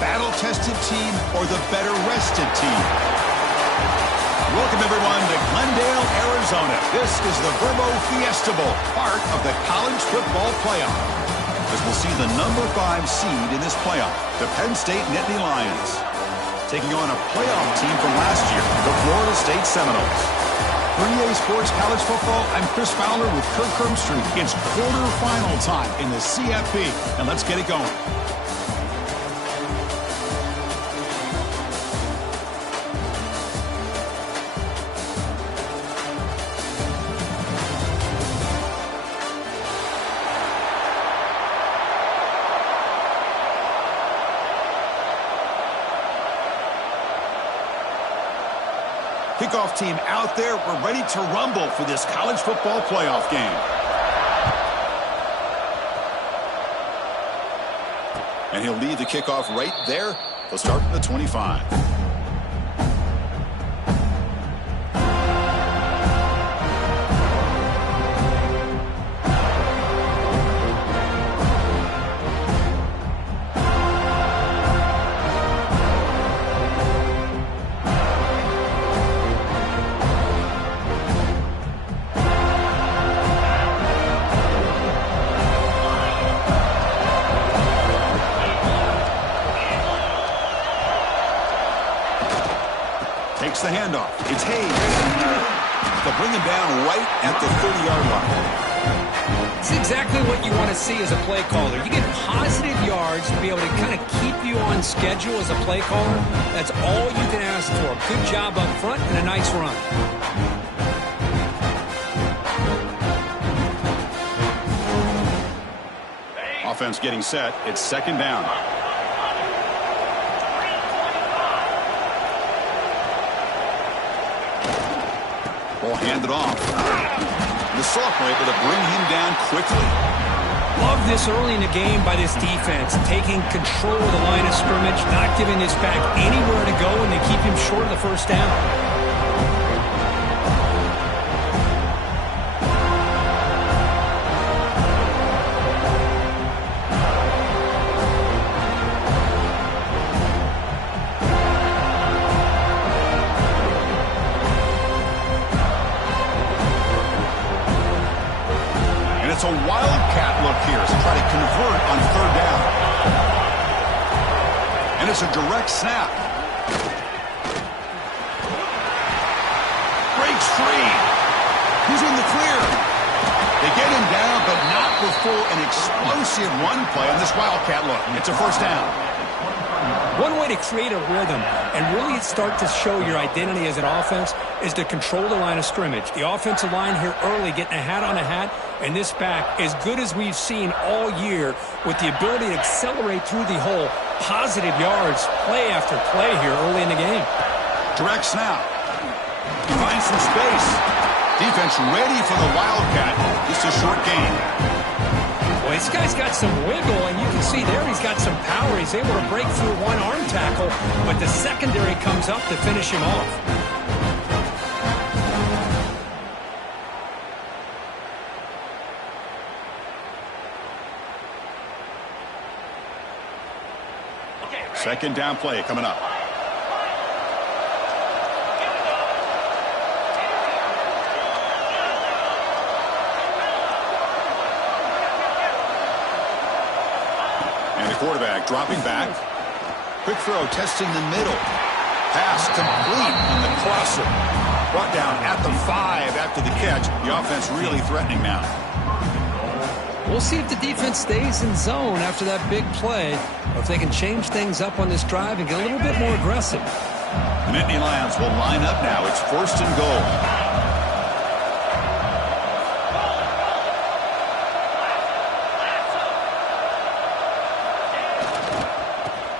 battle-tested team or the better-rested team? Welcome, everyone, to Glendale, Arizona. This is the Verbo Fiesta Bowl, part of the college football playoff. As we'll see the number 5 seed in this playoff, the Penn State Nittany Lions, taking on a playoff team from last year, the Florida State Seminoles. For EA Sports College Football, I'm Chris Fowler with Kirk Herbstreit. It's quarterfinal time in the CFP, and let's get it going. Kickoff team out there. We're ready to rumble for this college football playoff game. And he'll lead the kickoff right there. They'll start from the 25. The handoff. It's Hayes. They'll bring him down right at the 30-yard line. It's exactly what you want to see as a play caller. You get positive yards to be able to kind of keep you on schedule as a play caller. That's all you can ask for. Good job up front and a nice run. Offense getting set. It's second down. Ball handed off. The sophomore able to bring him down quickly. Love this early in the game by this defense, taking control of the line of scrimmage, not giving this back anywhere to go, and they keep him short of the first down. It's a wildcat look here to try to convert on third down. And it's a direct snap. Breaks free. He's in the clear. They get him down, but not before an explosive run play on this wildcat look. It's a first down. One way to create a rhythm and really start to show your identity as an offense is to control the line of scrimmage. The offensive line here early getting a hat on a hat, and this back as good as we've seen all year with the ability to accelerate through the hole. Positive yards, play after play here early in the game. Direct snap. He finds some space. Defense ready for the wildcat. Just a short gain. Well, this guy's got some wiggle, and you can see there he's got some power. He's able to break through one arm tackle, but the secondary comes up to finish him off. Second down play coming up. And the quarterback dropping back. Quick throw testing the middle. Pass complete on the crosser. Brought down at the 5 after the catch. The offense really threatening now. We'll see if the defense stays in zone after that big play, or if they can change things up on this drive and get a little bit more aggressive. The Nittany Lions will line up now. It's first and goal.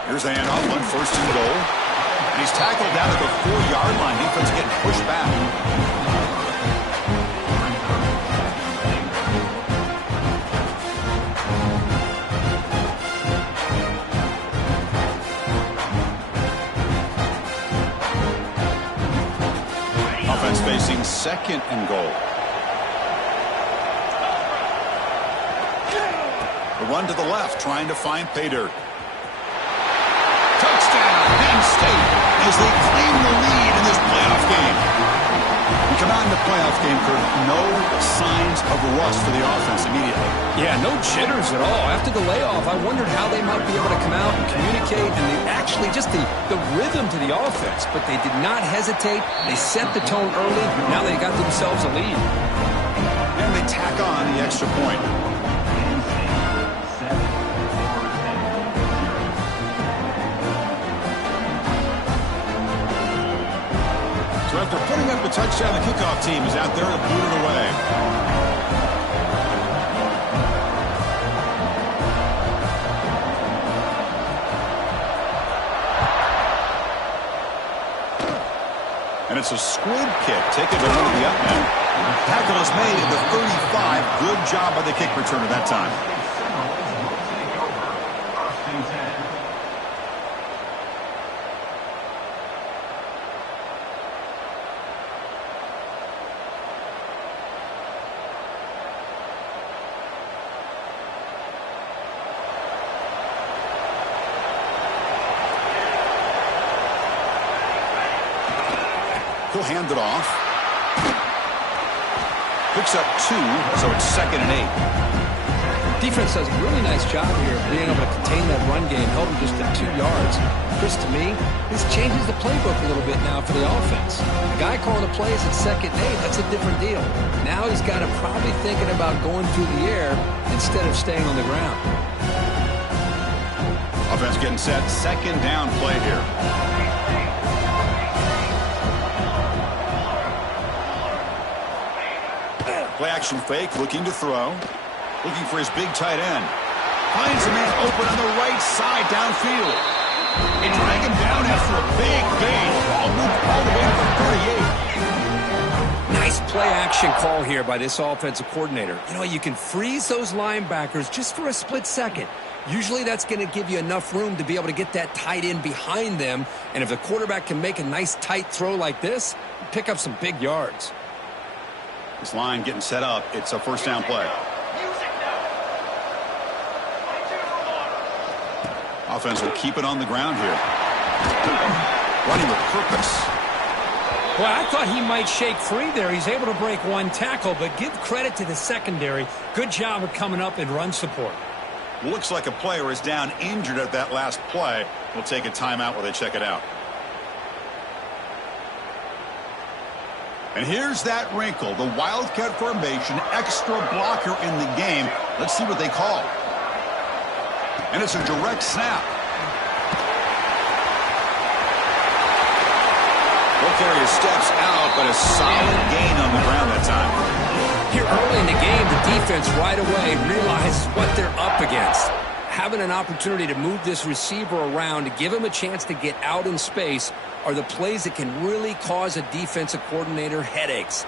Here's the handoff on first and goal. And he's tackled down at the 4-yard line. Defense getting pushed back. Facing second and goal. The run to the left, trying to find pay dirt. as they claim the lead in this playoff game. We come out in the playoff game, Kurt, no signs of rust for the offense immediately. Yeah, no jitters at all. After the layoff, I wondered how they might be able to come out and communicate and actually just the rhythm to the offense. But they did not hesitate. They set the tone early. Now they got themselves a lead. And they tack on the extra point. So after putting up a touchdown, the kickoff team is out there to boot it away. And it's a squib kick taken to one of the up men. Tackle is made at the 35. Good job by the kick returner that time. He'll hand it off. Picks up 2, so it's 2nd and 8. Defense does a really nice job here of being able to contain that run game, held him just at 2 yards. Chris, to me, this changes the playbook a little bit now for the offense. The guy calling the plays at 2nd and 8, that's a different deal. Now he's got to probably thinking about going through the air instead of staying on the ground. Offense getting set. 2nd down play here. Play action fake, looking to throw. Looking for his big tight end. Finds a man open on the right side downfield. They drag him down after a big gain. Ball moved all the way to the 38. Nice play action call here by this offensive coordinator. You know, you can freeze those linebackers just for a split second. Usually that's going to give you enough room to be able to get that tight end behind them. And if the quarterback can make a nice tight throw like this, pick up some big yards. This line getting set up. It's a 1st down play. Offense will keep it on the ground here. Running with purpose. Well, I thought he might shake free there. He's able to break 1 tackle, but give credit to the secondary. Good job of coming up in run support. Looks like a player is down injured at that last play. We'll take a timeout while they check it out. And here's that wrinkle, the Wildcat formation, extra blocker in the game. Let's see what they call. And it's a direct snap. Carrier steps out, but a solid gain on the ground that time. Here early in the game, the defense right away realizes what they're up against. Having an opportunity to move this receiver around to give him a chance to get out in space are the plays that can really cause a defensive coordinator headaches.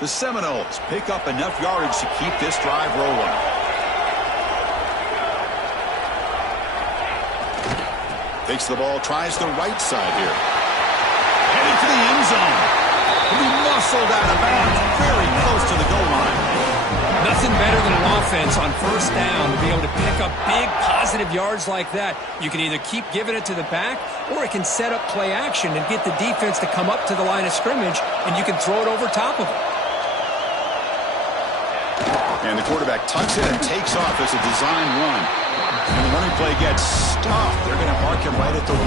The Seminoles pick up enough yardage to keep this drive rolling. Takes the ball, tries the right side here. Headed to the end zone. He'll be muscled out of bounds, very close to the goal line. Nothing better than an offense on 1st down to be able to pick up big positive yards like that. You can either keep giving it to the back, or it can set up play action and get the defense to come up to the line of scrimmage, and you can throw it over top of it. And the quarterback tucks it and takes off as a design run. And the running play gets stuffed. They're going to mark him right at the 1.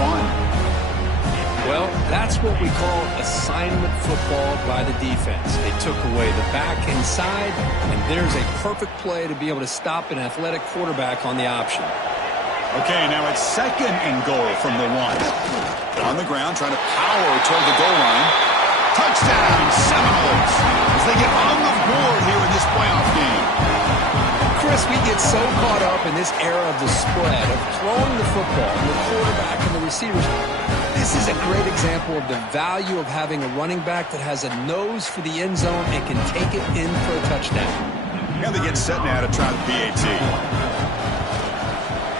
Well, that's what we call assignment football by the defense. They took away the back inside, and there's a perfect play to be able to stop an athletic quarterback on the option. Okay, now it's 2nd and goal from the 1. On the ground, trying to power toward the goal line. Touchdown, Seminoles, as they get on the board here in this playoff game. Chris, we get so caught up in this era of the spread, of throwing the football, and the quarterback and the receivers. This is a great example of the value of having a running back that has a nose for the end zone and can take it in for a touchdown. And they get set now to try the PAT.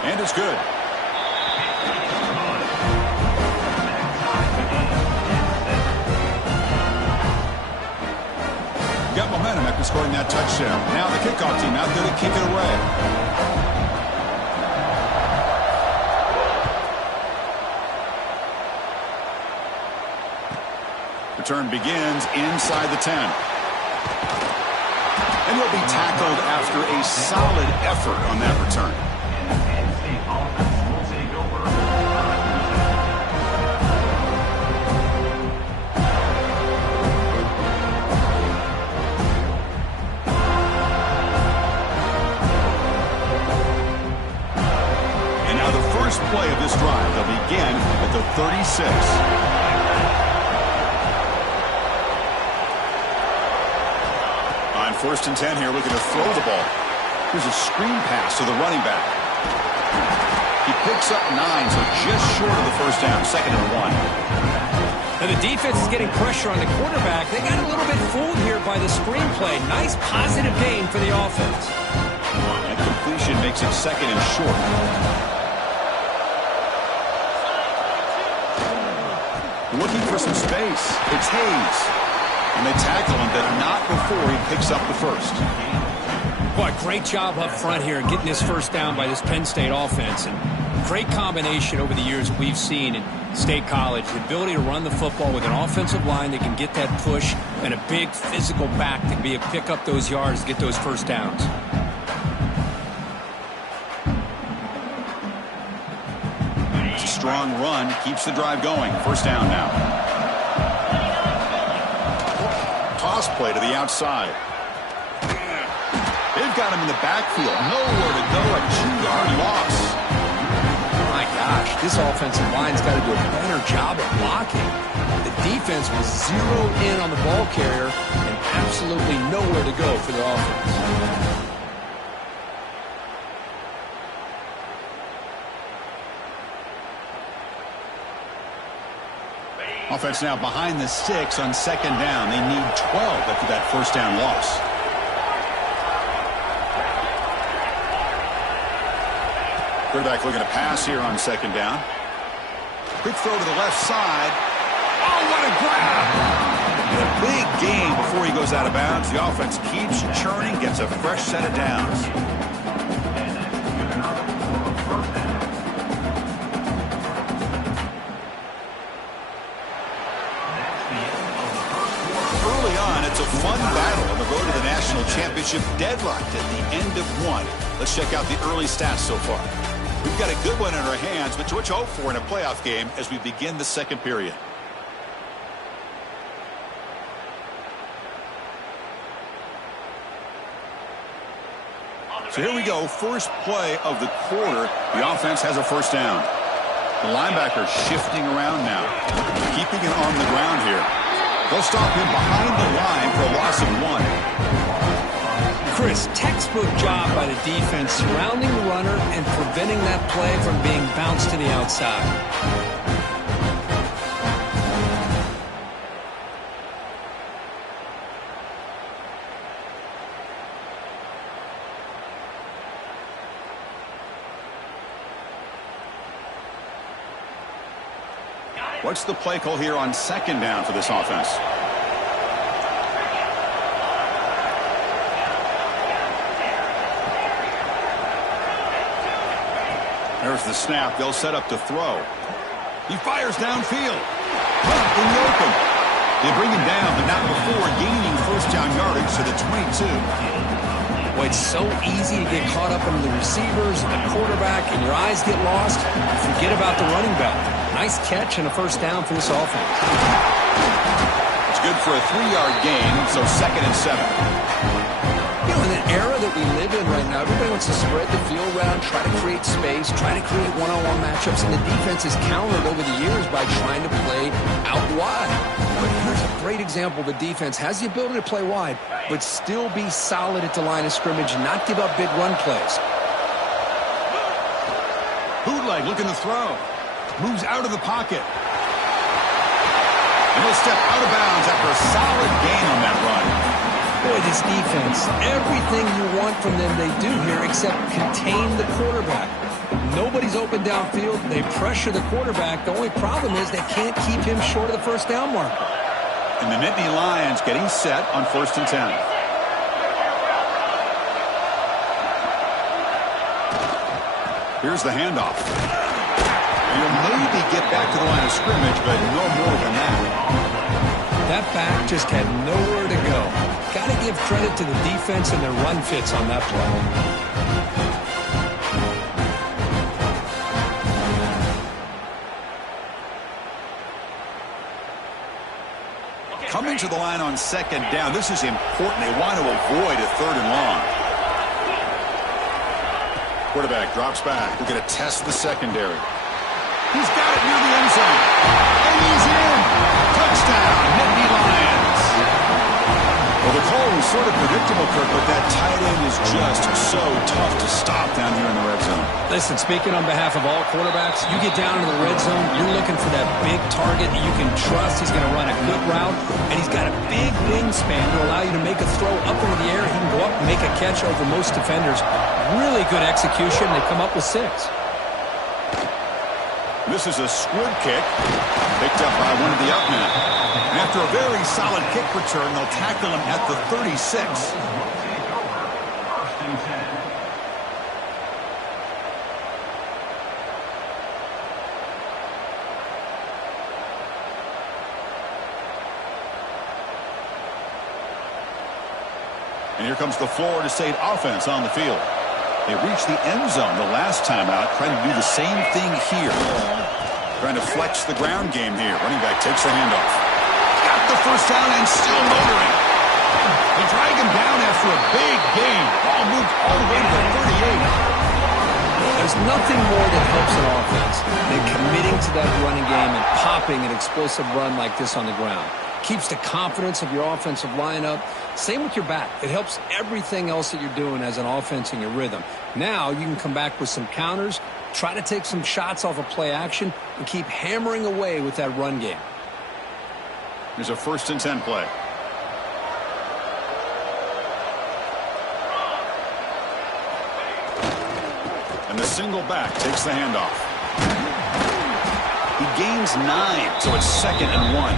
And it's good. Got momentum after scoring that touchdown. Now the kickoff team out there to kick it away. Return begins inside the 10. And he'll be tackled after a solid effort on that return. And now the first play of this drive. They'll begin at the 36. First and 10 here, looking to throw the ball. Here's a screen pass to the running back. He picks up 9, so just short of the first down, 2nd and 1. Now the defense is getting pressure on the quarterback. They got a little bit fooled here by the screenplay. Nice positive gain for the offense. That completion makes it 2nd and short. Looking for some space. It's Hayes. And they tackle him, but not before he picks up the first. Boy, great job up front here getting this first down by this Penn State offense. And great combination over the years that we've seen in State College. The ability to run the football with an offensive line that can get that push and a big physical back to be able to pick up those yards to get those first downs. It's a strong run. Keeps the drive going. First down now. Toss play to the outside. They've got him in the backfield. Nowhere to go. A 2-yard loss. My gosh, this offensive line's got to do a better job of blocking. The defense was zeroed in on the ball carrier and absolutely nowhere to go for the offense. Offense now behind the 6 on 2nd down. They need 12 after that first down loss. Quarterback looking to pass here on 2nd down. Quick throw to the left side. Oh, what a grab! And a big gain before he goes out of bounds. The offense keeps churning, gets a fresh set of downs. It's a fun battle on the road to the national championship, deadlocked at the end of one. Let's check out the early stats so far. We've got a good one in our hands, but what you hope for in a playoff game as we begin the second period. So here we go, first play of the quarter. The offense has a first down. The linebacker shifting around now, keeping it on the ground here. They'll stop him behind the line for a loss of 1. Chris, textbook job by the defense surrounding the runner and preventing that play from being bounced to the outside. What's the play call here on 2nd down for this offense? There's the snap. They'll set up to throw. He fires downfield. In the open. They bring him down, but not before gaining first down yardage to the 22. Well, it's so easy to get caught up in the receivers and the quarterback, and your eyes get lost. You forget about the running back. Nice catch and a first down for this offense. It's good for a 3-yard gain, so 2nd and 7. You know, in an era that we live in right now, everybody wants to spread the field around, try to create space, try to create one-on-one matchups, and the defense has countered over the years by trying to play out wide. But here's a great example. The defense has the ability to play wide, but still be solid at the line of scrimmage and not give up big run plays. Bootleg looking to throw. Moves out of the pocket. And he'll step out of bounds after a solid gain on that run. Boy, this defense, everything you want from them they do here except contain the quarterback. Nobody's open downfield. They pressure the quarterback. The only problem is they can't keep him short of the first down marker. And the Nittany Lions getting set on 1st and 10. Here's the handoff. You'll maybe get back to the line of scrimmage, but no more than that. That back just had nowhere to go. Got to give credit to the defense and their run fits on that play. Coming to the line on second down. This is important. They want to avoid a 3rd and long. Quarterback drops back. We're going to test the secondary. He's got it near the end zone. And he's in. Touchdown, Nittany Lions. Well, the call was sort of predictable, Kirk, but that tight end is just so tough to stop down here in the red zone. Listen, speaking on behalf of all quarterbacks, you get down into the red zone, you're looking for that big target that you can trust. He's going to run a good route, and he's got a big wingspan to allow you to make a throw up into the air. He can go up and make a catch over most defenders. Really good execution. They come up with 6. This is a squib kick picked up by one of the up men. And after a very solid kick return, they'll tackle him at the 36. And here comes the Florida State offense on the field. They reached the end zone the last time out, trying to do the same thing here. Trying to flex the ground game here. Running back takes the handoff. Got the first down and still motoring. They drag him down after a big gain. Ball moved all the way to the 38. There's nothing more that helps an offense than committing to that running game and popping an explosive run like this on the ground. Keeps the confidence of your offensive lineup. Same with your back. It helps everything else that you're doing as an offense in your rhythm. Now you can come back with some counters, try to take some shots off of play action, and keep hammering away with that run game. Here's a 1st and 10 play. And the single back takes the handoff. He gains 9, so it's 2nd and 1.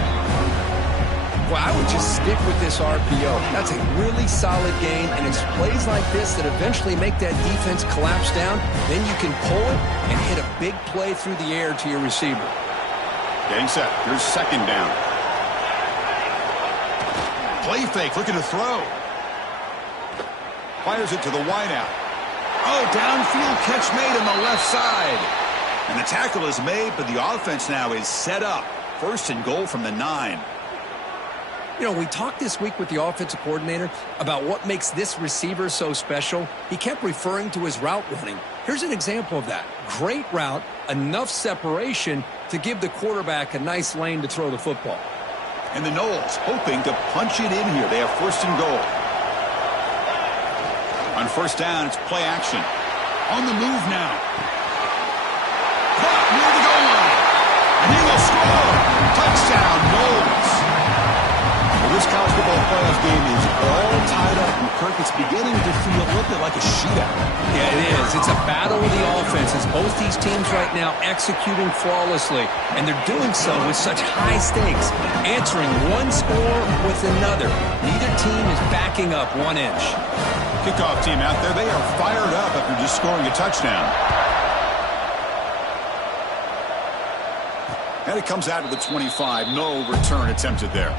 Well, I would just stick with this RPO. That's a really solid gain, and it's plays like this that eventually make that defense collapse down. Then you can pull it and hit a big play through the air to your receiver. Getting set. Here's 2nd down. Play fake, looking to throw. Fires it to the wideout. Oh, downfield catch made on the left side. And the tackle is made, but the offense now is set up. 1st and goal from the 9. You know, we talked this week with the offensive coordinator about what makes this receiver so special. He kept referring to his route running. Here's an example of that. Great route, enough separation to give the quarterback a nice lane to throw the football. And the Noles hoping to punch it in here. They have 1st and goal. On 1st down, it's play action. On the move now. Caught near the goal line. And he will score. Touchdown, Noles. This college football playoff game is all tied up, and Kirk, it's beginning to feel a little bit like a shootout. Yeah, it is. It's a battle of the offenses. Both these teams right now executing flawlessly, and they're doing so with such high stakes, answering one score with another. Neither team is backing up 1 inch. Kickoff team out there, they are fired up after just scoring a touchdown. And it comes out to the 25. No return attempted there.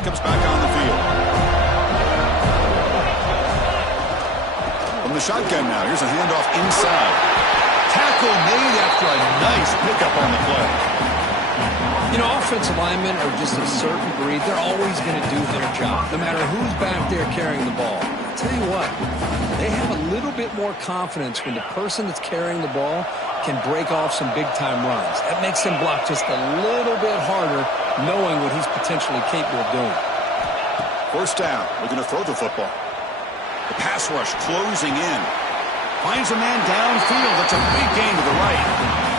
Comes back on the field. From the shotgun now, here's a handoff inside. Tackle made after a nice pickup on the play. You know, offensive linemen are just a certain breed. They're always going to do their job, no matter who's back there carrying the ball. I'll tell you what, they have a little bit more confidence when the person that's carrying the ball can break off some big-time runs. That makes him block just a little bit harder, knowing what he's potentially capable of doing. 1st down. We're going to throw the football. The pass rush closing in. Finds a man downfield. That's a big gain to the right.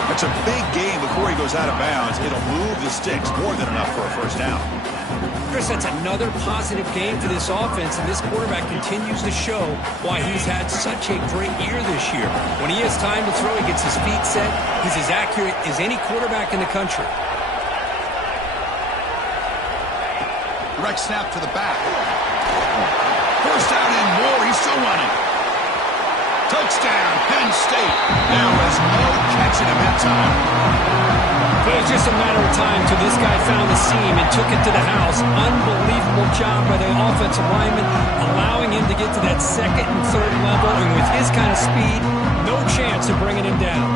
That's a big gain before he goes out of bounds. It'll move the sticks. More than enough for a 1st down. Chris, that's another positive game for this offense, and this quarterback continues to show why he's had such a great year this year. When he has time to throw, he gets his feet set. He's as accurate as any quarterback in the country. Direct snap to the back. First down and more. He's still running. Touchdown, Penn State. Now has no catching him that time. It was just a matter of time till this guy found the seam and took it to the house. Unbelievable job by the offensive lineman, allowing him to get to that second and third level. And with his kind of speed, no chance of bringing him down.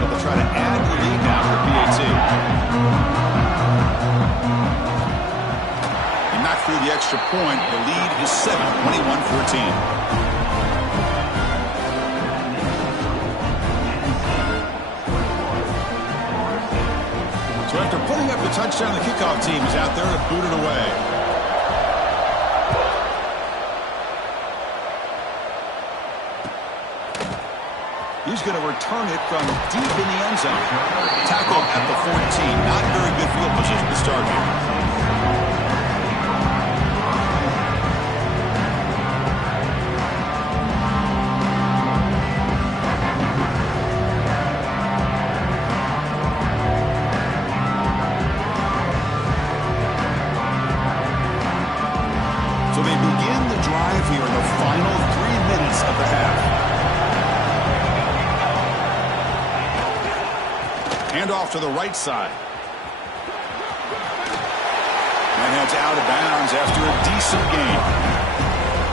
So they'll try to add the lead now for PAT. He knocked through the extra point. The lead is 7, 21-14. So after putting up the touchdown, the kickoff team is out there to boot it away. He's going to return it from deep in the end zone. Tackled at the 14. Not very good field position to start here. So they begin the drive here in the final 3 minutes of the half. Hand off to the right side. And that's out of bounds after a decent gain.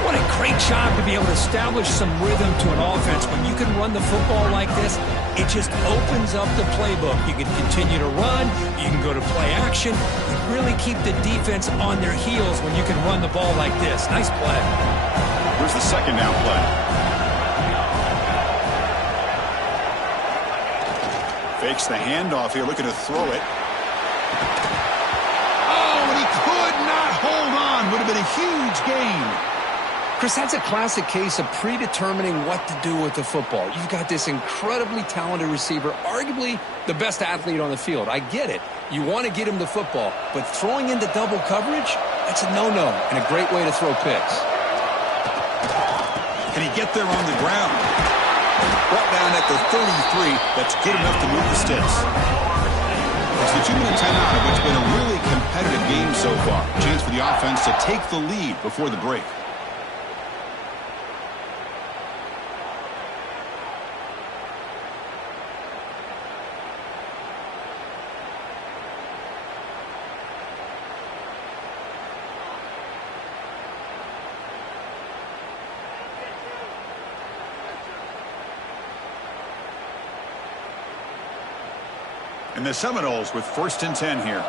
What a great job to be able to establish some rhythm to an offense. When you can run the football like this, it just opens up the playbook. You can continue to run. You can go to play action. You really keep the defense on their heels when you can run the ball like this. Nice play. Here's the second down play. Fakes the handoff here, looking to throw it. Oh, and he could not hold on. Would have been a huge gain. Chris, that's a classic case of predetermining what to do with the football. You've got this incredibly talented receiver, arguably the best athlete on the field. I get it. You want to get him the football, but throwing into double coverage, that's a no-no and a great way to throw picks. Can he get there on the ground? Brought down at the 33. That's good enough to move the sticks. It's the 2-minute timeout, of what's been a really competitive game so far. Chance for the offense to take the lead before the break. And the Seminoles with 1st and 10 here.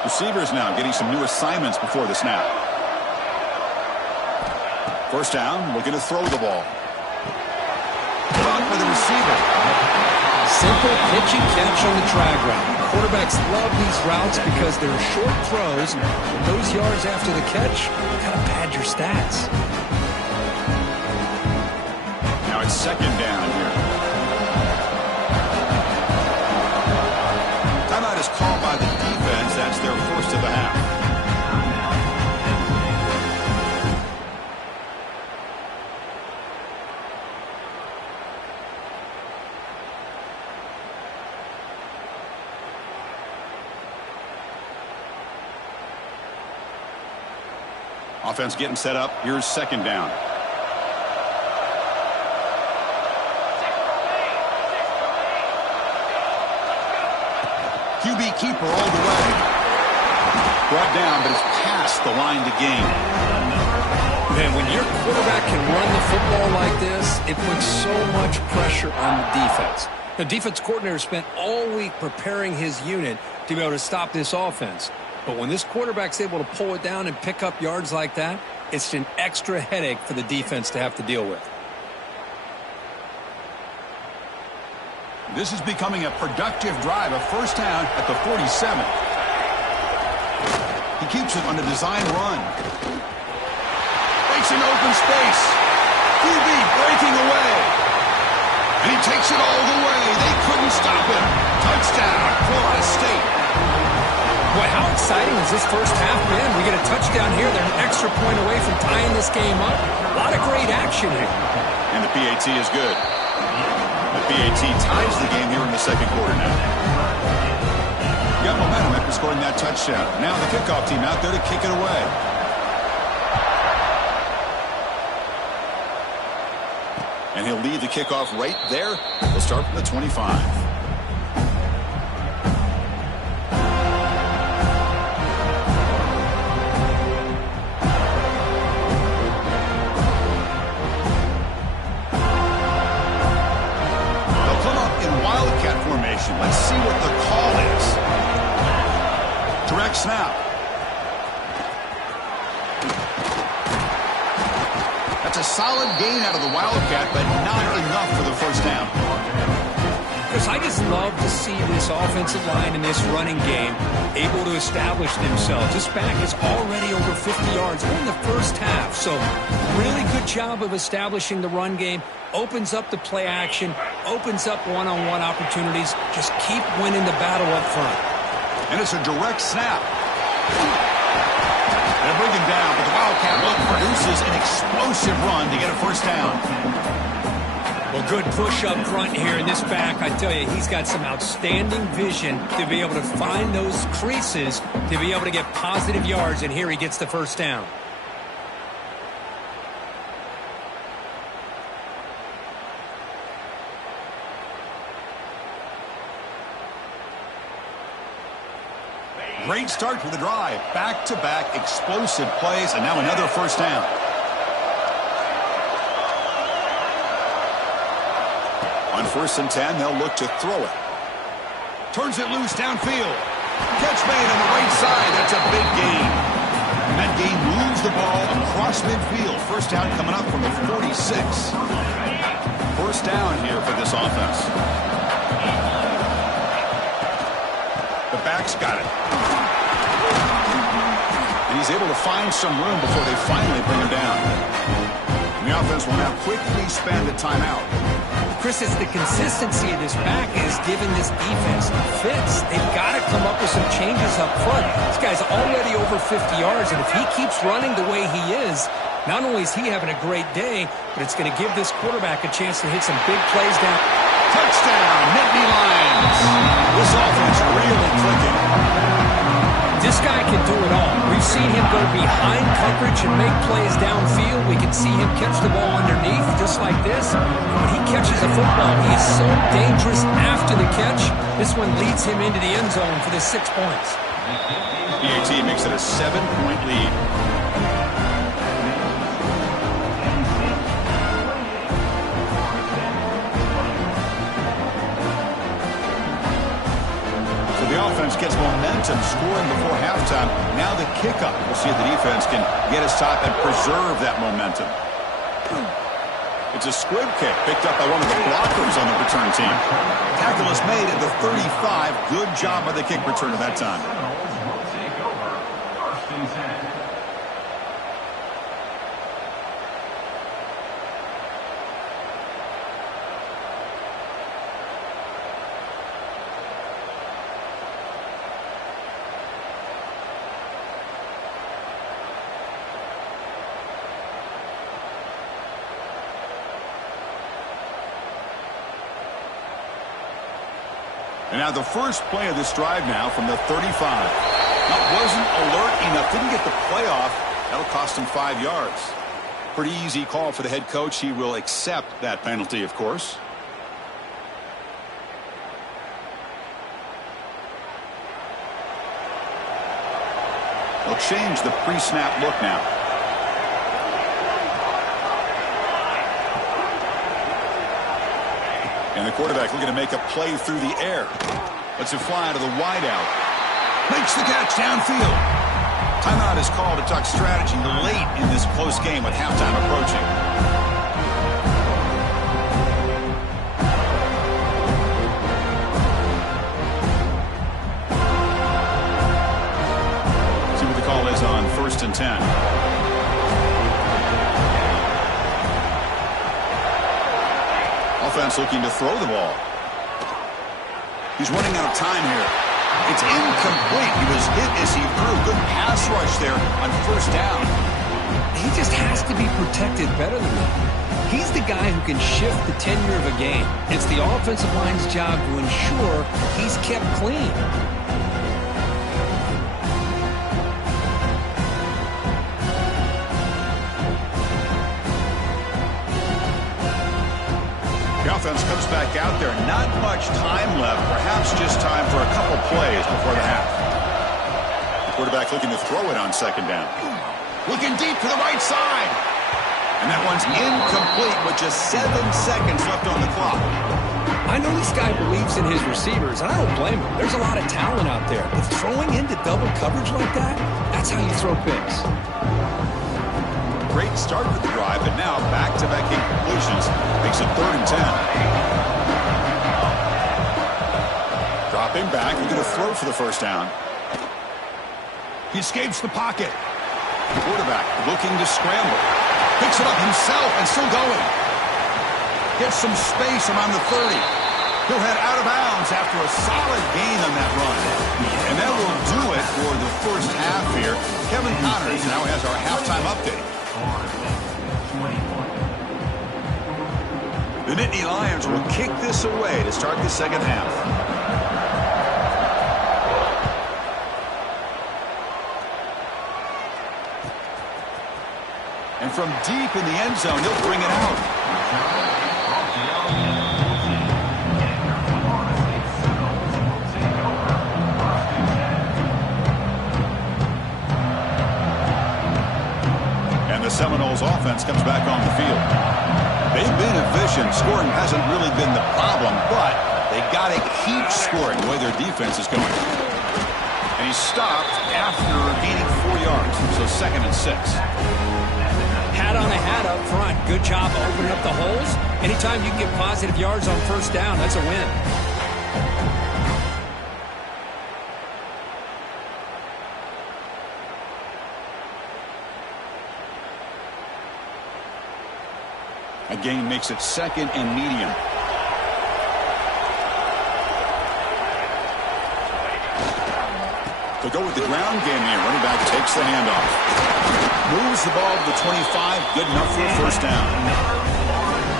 Receivers now getting some new assignments before the snap. First down, looking to throw the ball. Caught for the receiver. Simple pitch and catch on the drag route. Quarterbacks love these routes because they're short throws. With those yards after the catch, you gotta pad your stats. Now it's second down here. Timeout is called by the defense. That's their first of the half. Offense getting set up. Here's second down. QB keeper all the way. Brought down, but it's past the line to gain. Man, when your quarterback can run the football like this, it puts so much pressure on the defense. The defense coordinator spent all week preparing his unit to be able to stop this offense. But when this quarterback's able to pull it down and pick up yards like that, it's an extra headache for the defense to have to deal with. This is becoming a productive drive, a first down at the 47. He keeps it on a design run. Makes an open space. QB breaking away. And he takes it all the way. They couldn't stop him. Touchdown, Florida State. Boy, how exciting has this first half been? We get a touchdown here. They're an extra point away from tying this game up. A lot of great action here. And the PAT is good. The PAT ties the game here in the second quarter now. Got momentum after scoring that touchdown. Now the kickoff team out there to kick it away. And he'll lead the kickoff right there. We'll start from the 25. Let's see what the call is. Direct snap. That's a solid gain out of the Wildcat, but not enough for the first down. Chris, I just love to see this offensive line in this running game able to establish themselves. This back is already over 50 yards in the first half, so really good job of establishing the run game. Opens up the play action, opens up one-on-one opportunities. Just keep winning the battle up front. And it's a direct snap. They'll bring him down, but the Wildcat look produces an explosive run to get a first down. Well, good push up front here in this back. I tell you, he's got some outstanding vision to be able to find those creases, to be able to get positive yards, and here he gets the first down. Great start to the drive. Back-to-back explosive plays, and now another first down. On 1st and 10, they'll look to throw it. Turns it loose downfield. Catch made on the right side. That's a big gain. And that gain moves the ball across midfield. First down coming up from the 46. First down here for this offense. The back's got it. And he's able to find some room before they finally bring him down. And the offense will now quickly spend a timeout. Chris, it's the consistency of this back is giving this defense fits. They've got to come up with some changes up front. This guy's already over 50 yards, and if he keeps running the way he is, not only is he having a great day, but it's going to give this quarterback a chance to hit some big plays down. Touchdown, Nittany Lions. This offense really clicking. This guy can do it all. We've seen him go behind coverage and make plays downfield. We can see him catch the ball underneath just like this. When he catches a football, he is so dangerous after the catch. This one leads him into the end zone for the 6 points. PAT makes it a 7-point lead. The offense gets momentum scoring before halftime. Now the kickoff. We'll see if the defense can get a stop and preserve that momentum. It's a squib kick picked up by one of the blockers on the return team. Tackle is made at the 35. Good job by the kick returner that time. And now the first play of this drive now from the 35. Now, wasn't alert enough. Didn't get the play off. That'll cost him 5 yards. Pretty easy call for the head coach. He will accept that penalty, of course. They'll change the pre-snap look now. And the quarterback looking to make a play through the air. Lets it fly to the wideout. Makes the catch downfield. Timeout is called to talk strategy late in this close game with halftime approaching. See what the call is on 1st and 10. Offense looking to throw the ball. He's running out of time here. It's incomplete. He was hit as he threw. Good pass rush there on first down. He just has to be protected better than that. He's the guy who can shift the tenure of a game. It's the offensive line's job to ensure he's kept clean. The offense comes back out there. Not much time left. Perhaps just time for a couple plays before the half. The quarterback looking to throw it on second down. Looking deep to the right side. And that one's incomplete with just 7 seconds left on the clock. I know this guy believes in his receivers, and I don't blame him. There's a lot of talent out there. But throwing into double coverage like that, that's how you throw picks. Great start to the drive, but now back-to-back incompletions makes it 3rd and 10. Dropping back, looking to throw for the first down. He escapes the pocket. The quarterback looking to scramble. Picks it up himself and still going. Gets some space around the 30. He'll head out of bounds after a solid gain on that run. And that will do it for the first half here. Kevin Connors now has our halftime update. The Nittany Lions will kick this away to start the second half. And from deep in the end zone, they'll bring it out. And the Seminoles offense comes back on the field. They've been efficient. Scoring hasn't really been the problem, but they got to keep scoring the way their defense is going. And he stopped after gaining 4 yards, so 2nd and 6. Hat on a hat up front. Good job opening up the holes. Anytime you can get positive yards on first down, that's a win. A gain makes it 2nd and medium. To go with the ground game here, running back takes the handoff. Moves the ball to the 25, good enough for a first down.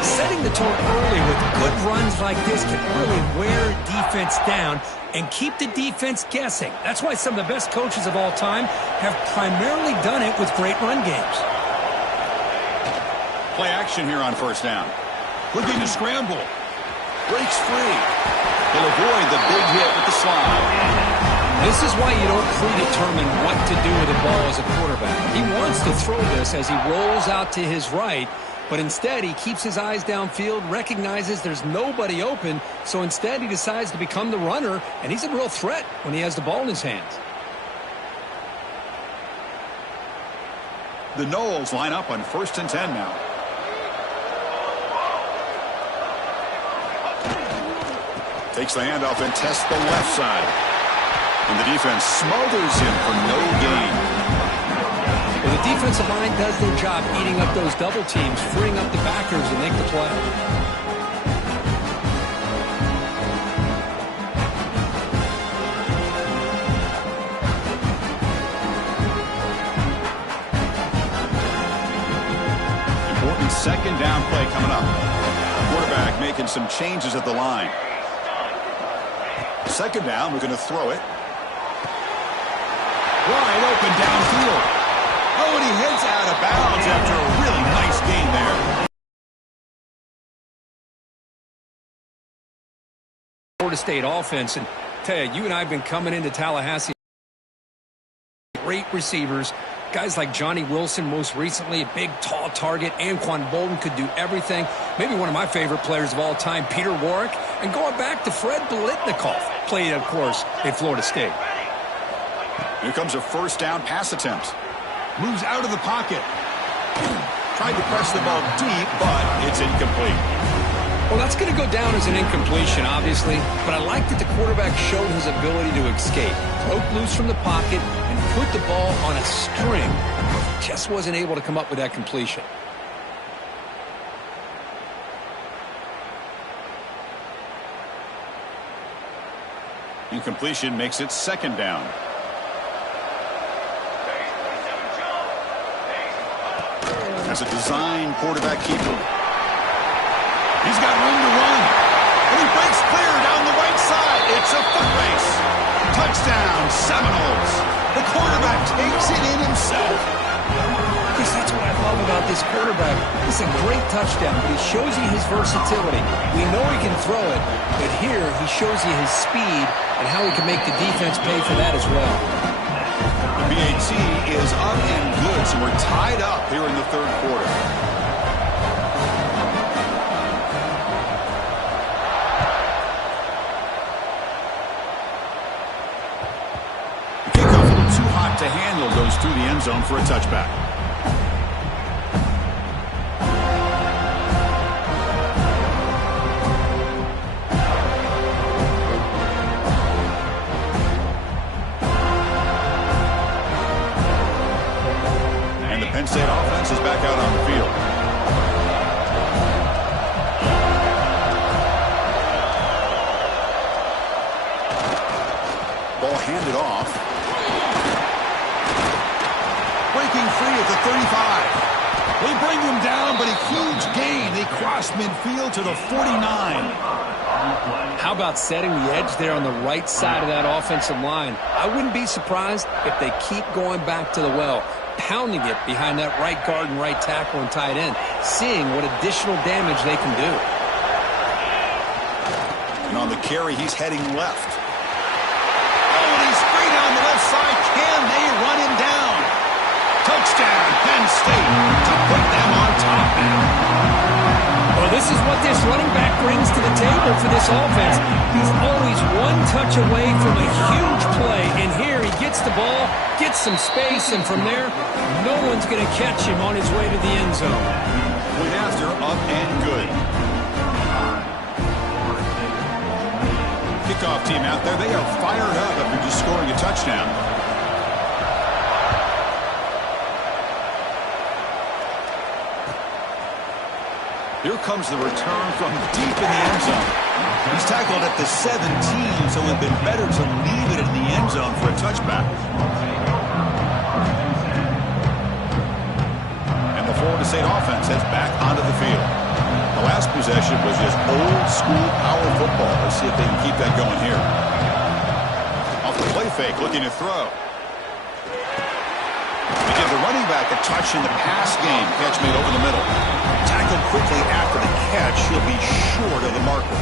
Setting the tone early with good runs like this can really wear defense down and keep the defense guessing. That's why some of the best coaches of all time have primarily done it with great run games. Play action here on first down. Looking to scramble. Breaks free. He'll avoid the big hit with the slide. This is why you don't predetermine what to do with the ball as a quarterback. He wants to throw this as he rolls out to his right, but instead he keeps his eyes downfield, recognizes there's nobody open, so instead he decides to become the runner, and he's a real threat when he has the ball in his hands. The Noles line up on 1st and 10 now. Takes the handoff and tests the left side. And the defense smothers him for no gain. Well, the defensive line does their job eating up those double teams, freeing up the backers to make the play. Important 2nd down play coming up. Quarterback making some changes at the line. 2nd down, we're going to throw it. Wide open downfield. Oh, and he heads out of bounds after a really nice gain there. Florida State offense, and tell you, you and I have been coming into Tallahassee. Great receivers. Guys like Johnny Wilson, most recently, a big, tall target. Anquan Bolden could do everything. Maybe one of my favorite players of all time, Peter Warwick. And going back to Fred Biletnikoff, played, of course, at Florida State. Here comes a first down pass attempt. Moves out of the pocket. Tried to press the ball deep, but it's incomplete. Well, that's going to go down as an incompletion, obviously. But I like that the quarterback showed his ability to escape. Broke loose from the pocket and put the ball on a string. Just wasn't able to come up with that completion. Incompletion makes it second down. As a design quarterback keeper. He's got room to run. And he breaks clear down the right side. It's a foot race. Touchdown, Seminoles. The quarterback takes it in himself. Chris, that's what I love about this quarterback. It's a great touchdown, but he shows you his versatility. We know he can throw it, but here he shows you his speed and how he can make the defense pay for that as well. The BAT is up and good, so we're tied up here in the third quarter. The kickoff a little too hot to handle, goes through the end zone for a touchback. Penn State offense is back out on the field. Ball handed off. Breaking free at the 35. They bring him down, but a huge gain. They cross midfield to the 49. How about setting the edge there on the right side of that offensive line? I wouldn't be surprised if they keep going back to the well, pounding it behind that right guard and right tackle and tight end, seeing what additional damage they can do. And on the carry, he's heading left. Oh, and he's free down the left side. Can they run him down? Touchdown, Penn State, to put them on top now. Well, this is what this running back brings to the table for this offense. He's always one touch away from a huge play, and here he gets the ball, gets some space, and from there, no one's going to catch him on his way to the end zone. Point after, up and good. Kickoff team out there, they are fired up after just scoring a touchdown. Here comes the return from deep in the end zone. He's tackled at the 17, so it would have been better to leave it in the end zone for a touchback. And the Florida State offense heads back onto the field. The last possession was just old-school power football. Let's see if they can keep that going here. Off the play fake, looking to throw. They give the running back a touch in the pass game. Catch made over the middle. Tackled quickly after the catch. He'll be short of the marker.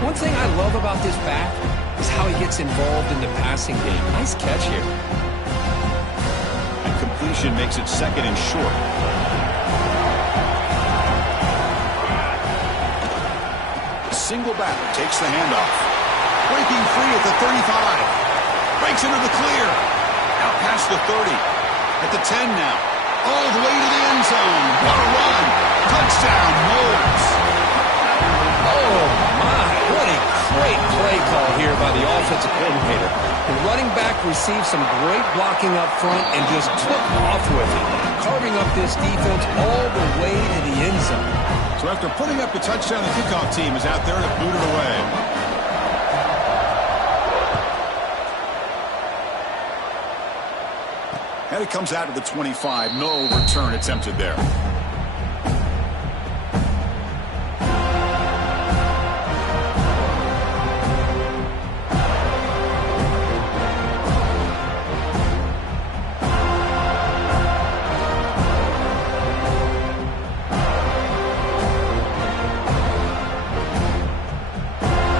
One thing I love about this back is how he gets involved in the passing game. Nice catch here. And completion makes it second and short. Single back takes the handoff. Breaking free at the 35. Breaks into the clear. Out past the 30. At the 10 now. All the way to the end zone. What a run. Touchdown, Knowles. Oh, my. What a great play call here by the offensive coordinator. The running back received some great blocking up front and just took off with it, carving up this defense all the way to the end zone. So after putting up a touchdown, the kickoff team is out there to boot it away. And it comes out to the 25. No return attempted there.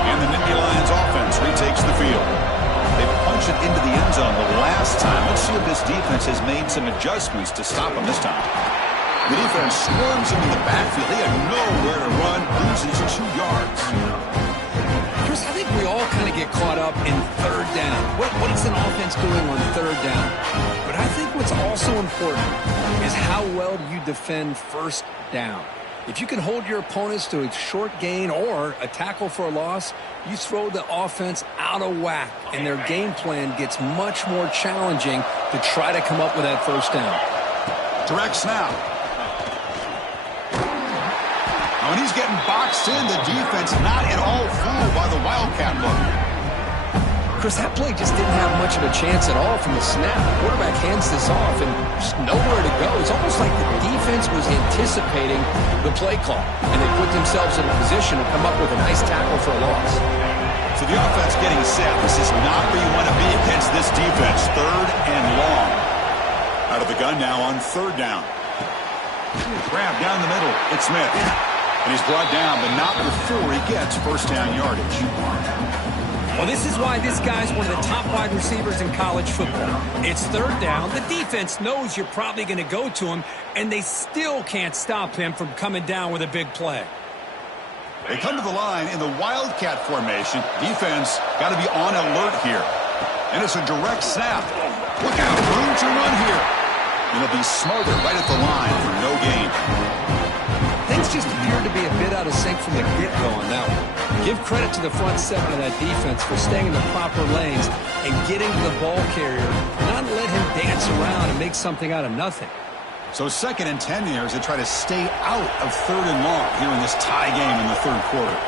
And the Nittany Lions offense retakes the field. They punch it into the end zone the last time. Let's see if this defense has made some adjustments to stop them this time. The defense swarms into the backfield. They have nowhere to run. Loses 2 yards. Chris, I think we all kind of get caught up in third down. What is an offense doing on third down? But I think what's also important is how well you defend first down. If you can hold your opponents to a short gain or a tackle for a loss, you throw the offense out of whack, and their game plan gets much more challenging to try to come up with that first down. Direct snap. When he's getting boxed in, the defense not at all fooled by the Wildcat look. Chris, that play just didn't have much of a chance at all from the snap. The quarterback hands this off and just nowhere to go. It's almost like the defense was anticipating the play call, and they put themselves in a position to come up with a nice tackle for a loss. So the offense getting set. This is not where you want to be against this defense. 3rd and long. Out of the gun now on 3rd down. Grab down the middle. It's Smith. And he's brought down, but not before he gets first down yardage. Well, this is why this guy's one of the top wide receivers in college football. It's 3rd down. The defense knows you're probably going to go to him, and they still can't stop him from coming down with a big play. They come to the line in the Wildcat formation. Defense got to be on alert here. And it's a direct snap. Look out, room to run here. And it'll be smothered right at the line for no gain. Things just appeared to be a bit out of sync from the get-go on that one. Give credit to the front 7 of that defense for staying in the proper lanes and getting to the ball carrier, not let him dance around and make something out of nothing. So 2nd and 10 here as they try to stay out of 3rd and long here in this tie game in the 3rd quarter.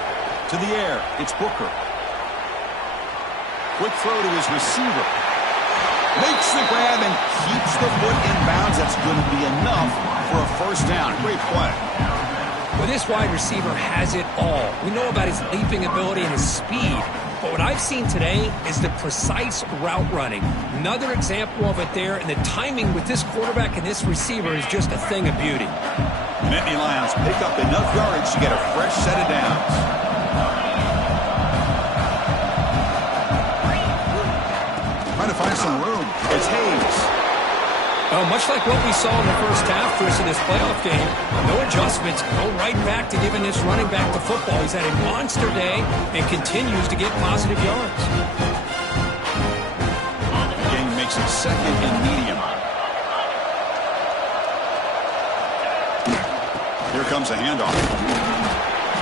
To the air, it's Booker. Quick throw to his receiver. Makes the grab and keeps the foot in bounds. That's going to be enough for a first down. Great play. Well, this wide receiver has it all. We know about his leaping ability and his speed. But what I've seen today is the precise route running. Another example of it there, and the timing with this quarterback and this receiver is just a thing of beauty. Nittany Lions pick up enough yards to get a fresh set of downs. Trying to find some room. It's Hayes. Well, much like what we saw in the first half, Chris, of this playoff game, no adjustments, go right back to giving this running back the football. He's had a monster day and continues to get positive yards. The game makes it 2nd and medium. Here comes a handoff.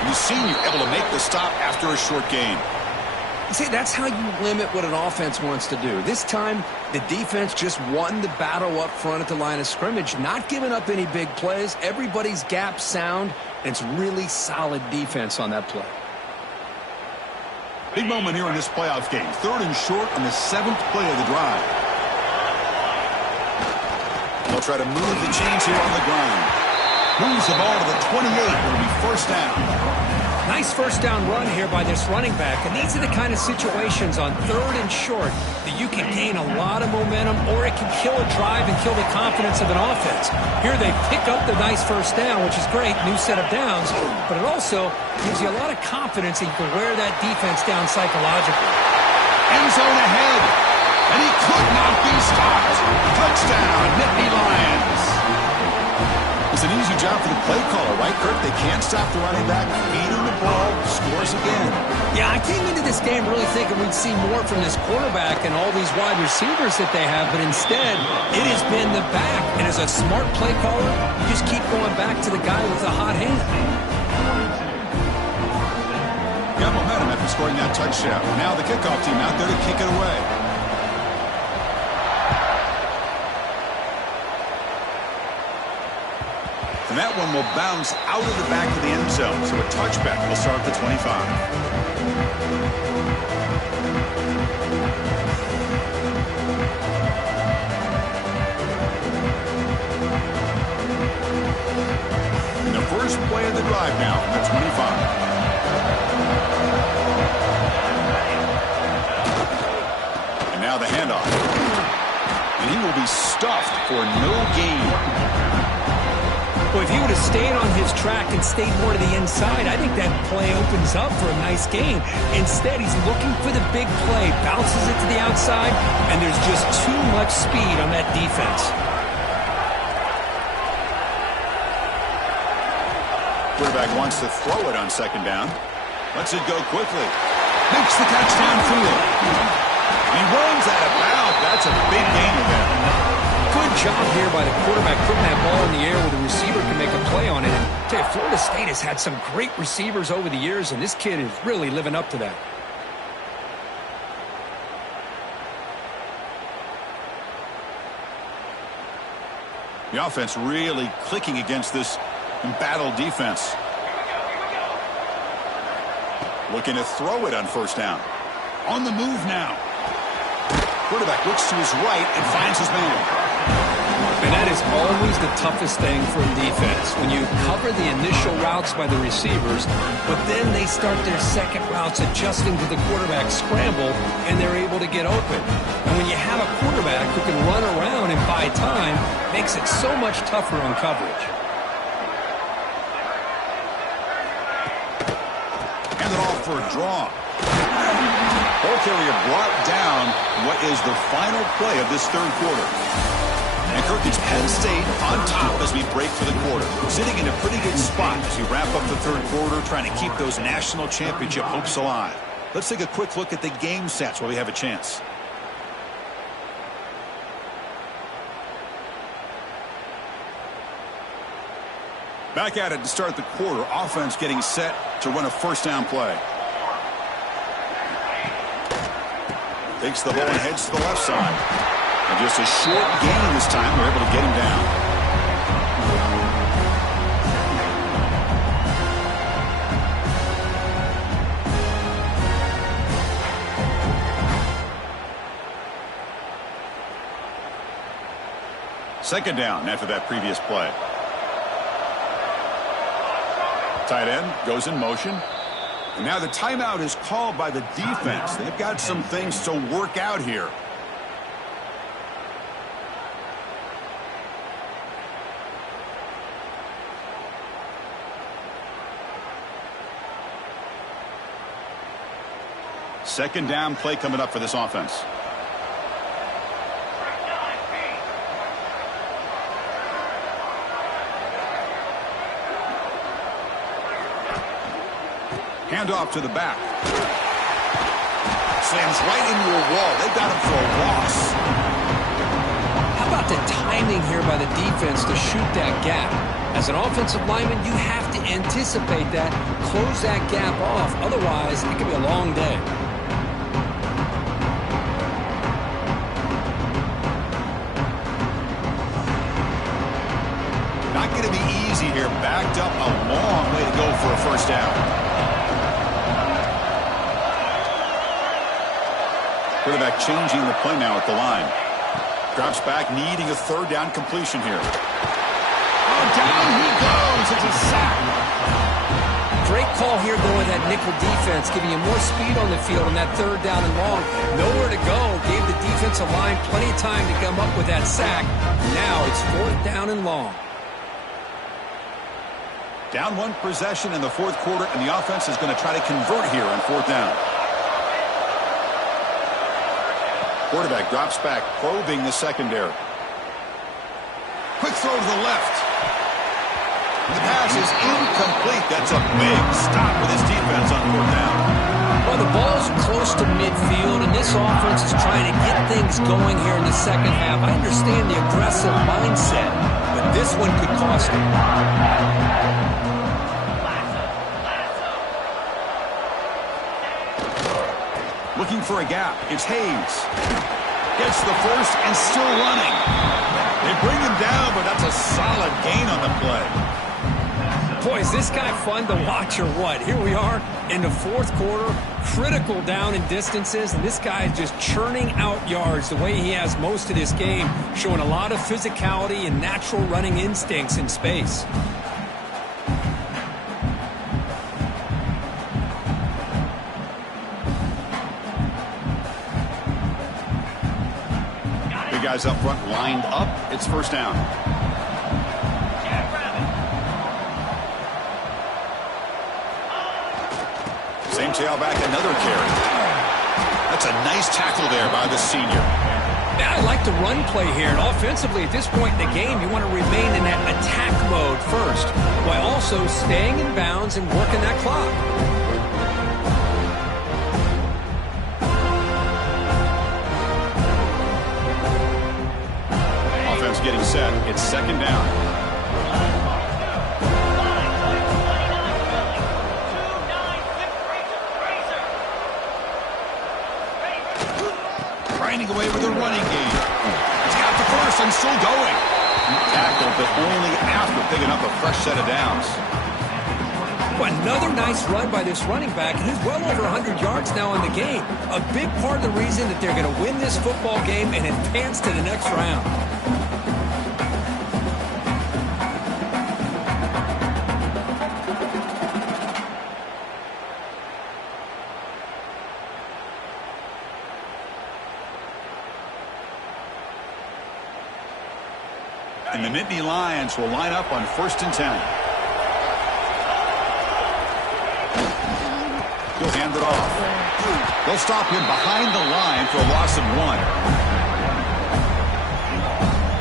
You've seen you able to make the stop after a short gain. See, that's how you limit what an offense wants to do. This time, the defense just won the battle up front at the line of scrimmage, not giving up any big plays. Everybody's gap sound, and it's really solid defense on that play. Big moment here in this playoff game. 3rd and short on the 7th play of the drive. They'll try to move the chains here on the ground. Moves the ball to the 28. It'll be first down. Nice first down run here by this running back, and these are the kind of situations on 3rd and short that you can gain a lot of momentum, or it can kill a drive and kill the confidence of an offense. Here they pick up the nice first down, which is great, new set of downs, but it also gives you a lot of confidence that you can wear that defense down psychologically. End zone ahead, and he could not be stopped. Touchdown, Nittany Lions. It's an easy job for the play caller, right, Kirk? They can't stop the running back, feed him the ball, scores again. Yeah, I came into this game really thinking we'd see more from this quarterback and all these wide receivers that they have, but instead, it has been the back. And as a smart play caller, you just keep going back to the guy with the hot hand. Got momentum after scoring that touchdown. Now the kickoff team out there to kick it away. And that one will bounce out of the back of the end zone. So a touchback will start at the 25. And the first play of the drive now, the 25. And now the handoff. And he will be stuffed for no gain. Well, if he would have stayed on his track and stayed more to the inside, I think that play opens up for a nice gain. Instead, he's looking for the big play, bounces it to the outside, and there's just too much speed on that defense. Quarterback wants to throw it on 2nd down. Lets it go quickly. Makes the catch downfield. He runs out of bounds. That's a big gain of him. Good job here by the quarterback putting that ball in the air where the receiver can make a play on it. And I tell you, Florida State has had some great receivers over the years, and this kid is really living up to that. The offense really clicking against this embattled defense. Looking to throw it on 1st down. On the move now. Quarterback looks to his right and finds his man. And that is always the toughest thing for a defense, when you cover the initial routes by the receivers, but then they start their second routes adjusting to the quarterback scramble, and they're able to get open. And when you have a quarterback who can run around and buy time, it makes it so much tougher on coverage. Hand it off for a draw. Ball carrier brought down what is the final play of this third quarter. And Kirk, it's Penn State on top as we break for the quarter. Sitting in a pretty good spot as we wrap up the third quarter, trying to keep those national championship hopes alive. Let's take a quick look at the game stats while we have a chance. Back at it to start the quarter. Offense getting set to run a first down play. Takes the ball and heads to the left side. And just a short gain this time. We're able to get him down. Second down after that previous play. Tight end goes in motion. And now the timeout is called by the defense. They've got some things to work out here. Second down play coming up for this offense. Handoff to the back. Slams right into a wall. They got him for a loss. How about the timing here by the defense to shoot that gap? As an offensive lineman, you have to anticipate that, close that gap off. Otherwise, it could be a long day. Not going to be easy here. Backed up a long way to go for a first down. Quarterback changing the play now at the line. Drops back, needing a third down completion here. Oh, down he goes. It's a sack. Great call here, though, with that nickel defense, giving you more speed on the field on that third down and long. Nowhere to go. Gave the defensive line plenty of time to come up with that sack. Now it's fourth down and long. Down one possession in the fourth quarter, and the offense is going to try to convert here on fourth down. Quarterback drops back, probing the secondary. Quick throw to the left. And the pass is incomplete. That's a big stop with his defense on fourth down. Well, the ball's close to midfield, and this offense is trying to get things going here in the second half. I understand the aggressive mindset, but this one could cost him. Looking for a gap. It's Hayes. Gets the first and still running. They bring him down, but that's a solid gain on the play. Boy, is this guy fun to watch or what? Here we are in the fourth quarter, critical down in distances, and this guy is just churning out yards the way he has most of this game, showing a lot of physicality and natural running instincts in space. Guys up front lined up. It's first down. Same tailback, another carry. That's a nice tackle there by the senior. Now I like the run play here, and offensively at this point in the game, you want to remain in that attack mode first, while also staying in bounds and working that clock. Getting set. It's second down. Grinding away with a running game. He's got the first and still going. Tackled, but only after picking up a fresh set of downs. Well, another nice run by this running back, and he's well over 100 yards now in the game. A big part of the reason that they're going to win this football game and advance to the next round. And the Nittany Lions will line up on 1st and 10. He'll hand it off. They'll stop him behind the line for a loss of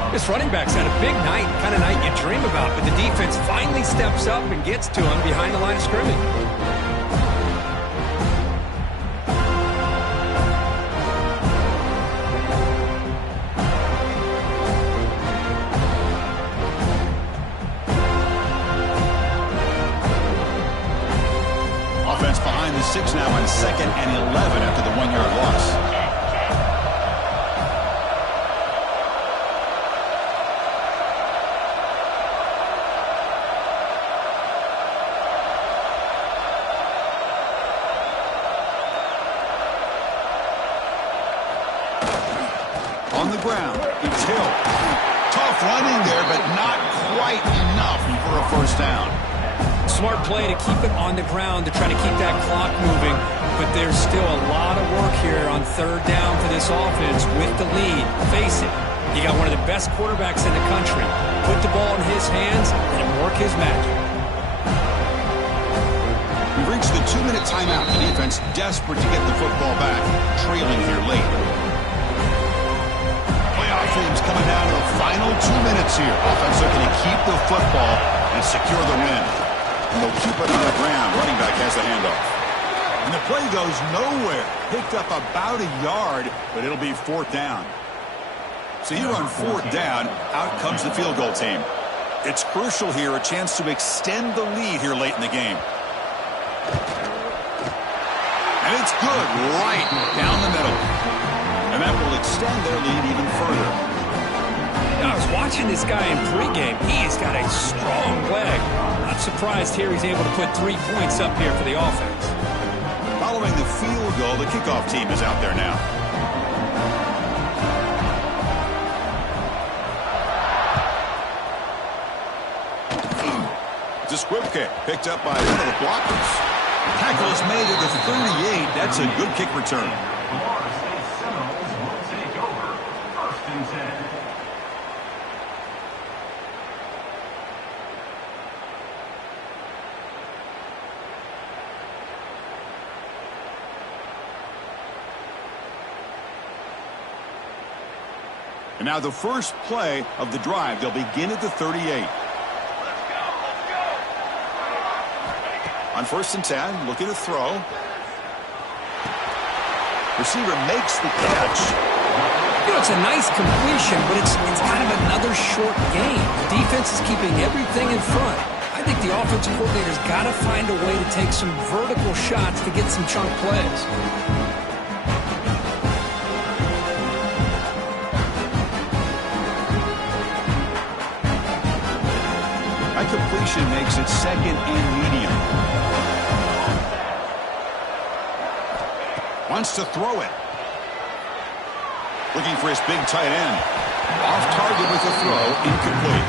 1. This running back's had a big night, kind of night you dream about, but the defense finally steps up and gets to him behind the line of scrimmage. Behind the 6 now on 2nd and 11 after the 1-yard loss. On the ground, it's Hill. Tough running there, but not quite enough for a 1st down. Smart play to keep it on the ground to try to keep that clock moving, but there's still a lot of work here on 3rd down for this offense with the lead. Face it, you got one of the best quarterbacks in the country. Put the ball in his hands and work his magic. We've reached the 2-minute timeout. The defense desperate to get the football back, trailing here late. Playoff themes coming down to the final 2 minutes here. Offense looking to keep the football and secure the win. And they'll keep it on the ground. Running back has the handoff. And the play goes nowhere. Picked up about a yard, but it'll be 4th down. So here on 4th down, out comes the field goal team. It's crucial here, a chance to extend the lead here late in the game. And it's good, right down the middle. And that will extend their lead even further. I was watching this guy in pregame. He's got a strong leg. Not surprised here he's able to put 3 points up here for the offense. Following the field goal, the kickoff team is out there now. It's a squib kick picked up by one of the blockers. Tackle is made at the 38. That's a good kick return. And now the first play of the drive. They'll begin at the 38. On 1st and 10, looking to throw. Receiver makes the catch. You know, it's a nice completion, but it's kind of another short game. The defense is keeping everything in front. I think the offensive coordinator's got to find a way to take some vertical shots to get some chunk plays. Completion makes it 2nd and medium. Wants to throw it. Looking for his big tight end. Off target with the throw, incomplete.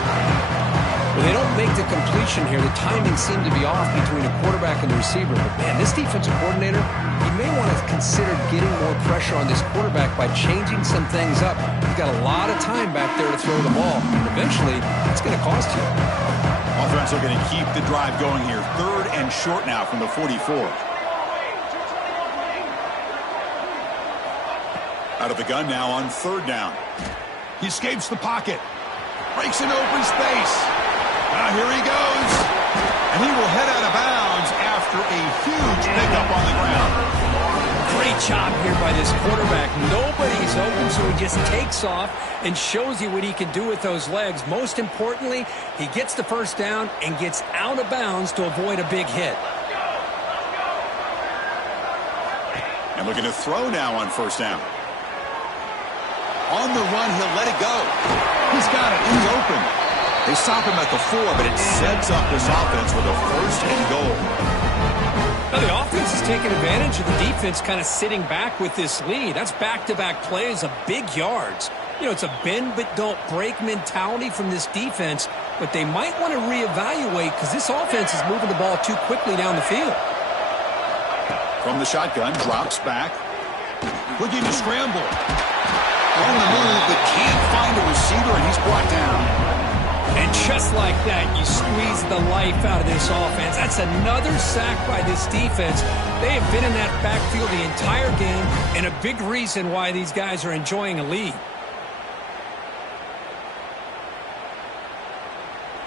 Well, they don't make the completion here. The timing seemed to be off between the quarterback and the receiver. But, man, this defensive coordinator, he may want to consider getting more pressure on this quarterback by changing some things up. He's got a lot of time back there to throw the ball. And eventually, it's going to cost you. Offense looking to keep the drive going here. 3rd and short now from the 44. Out of the gun now on 3rd down. He escapes the pocket. Breaks into open space. Now here he goes. And he will head out of bounds after a huge pickup on the ground. Great job here by this quarterback. Nobody's open, so he just takes off and shows you what he can do with those legs. Most importantly, he gets the 1st down and gets out of bounds to avoid a big hit. And looking to throw now on 1st down. On the run, he'll let it go. He's got it. He's open. They stop him at the 4, but it sets up this offense with a first and goal. Now the offense is taking advantage of the defense kind of sitting back with this lead. That's back-to-back plays of big yards. You know, it's a bend but don't break mentality from this defense, but they might want to reevaluate because this offense is moving the ball too quickly down the field. From the shotgun, drops back. Looking to scramble. On the move, but can't find a receiver, and he's brought down. And just like that, you squeeze the life out of this offense. That's another sack by this defense. They have been in that backfield the entire game, and a big reason why these guys are enjoying a lead.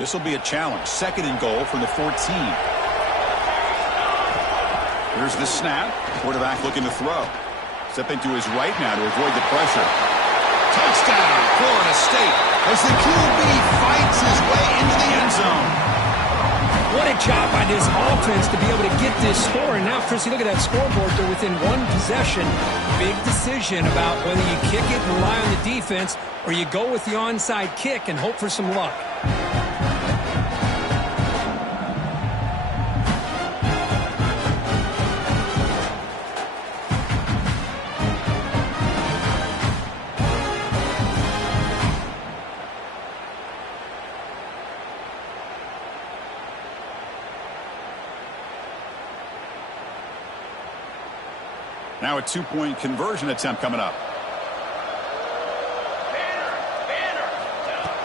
This will be a challenge. Second and goal from the 14. Here's the snap. Quarterback looking to throw. Stepping to his right now to avoid the pressure. Touchdown, Florida State, as the QB fights his way into the end zone. What a job by this offense to be able to get this score. And now, Chrissy, look at that scoreboard. They're within one possession. Big decision about whether you kick it and rely on the defense or you go with the onside kick and hope for some luck. Now a two-point conversion attempt coming up.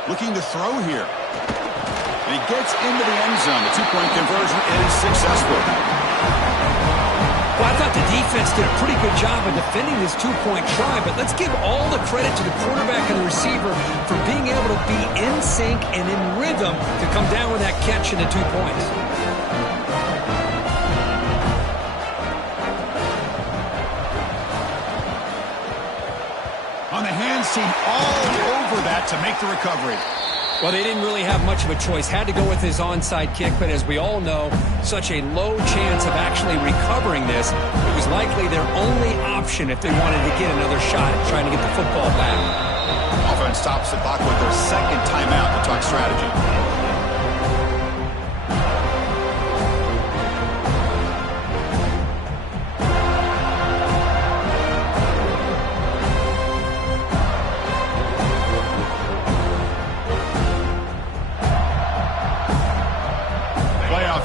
Looking to throw here. And he gets into the end zone. The two-point conversion is successful. Well, I thought the defense did a pretty good job of defending this two-point try, but let's give all the credit to the quarterback and the receiver for being able to be in sync and in rhythm to come down with that catch and the 2 points. On the hands team all over that to make the recovery. Well, they didn't really have much of a choice. Had to go with his onside kick, but as we all know, such a low chance of actually recovering this. It was likely their only option if they wanted to get another shot at trying to get the football back. Offense stops the clock with their second timeout to talk strategy.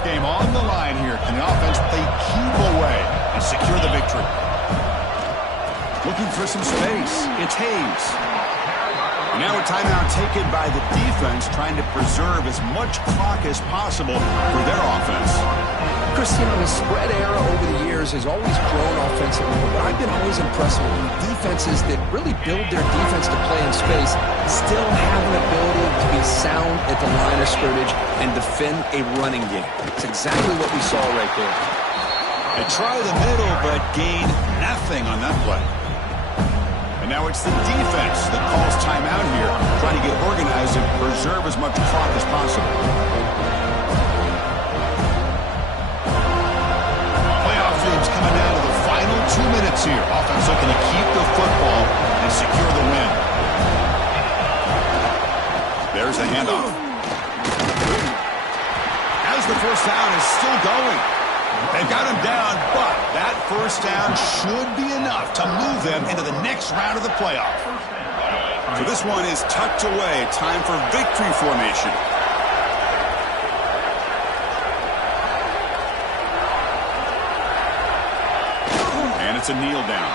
Game on the line here. Can the offense play keep away and secure the victory? Looking for some space. It's Hayes. And now a timeout taken by the defense, trying to preserve as much clock as possible for their offense. Chris, you know, the spread era over the years has always grown offensively, but I've been always impressed with defenses that really build their defense to play in space, still have an ability to be sound at the line of scrimmage and defend a running game. It's exactly what we saw right there. They try the middle, but gain nothing on that play. And now it's the defense that calls timeout here, trying to get organized and preserve as much clock as possible. Playoff games coming down to the final 2 minutes here. Offense looking to keep the football and secure the win. There's the handoff. As the first down is still going. They've got him down, but that first down should be enough to move them into the next round of the playoff. So this one is tucked away. Time for victory formation. And it's a kneel down.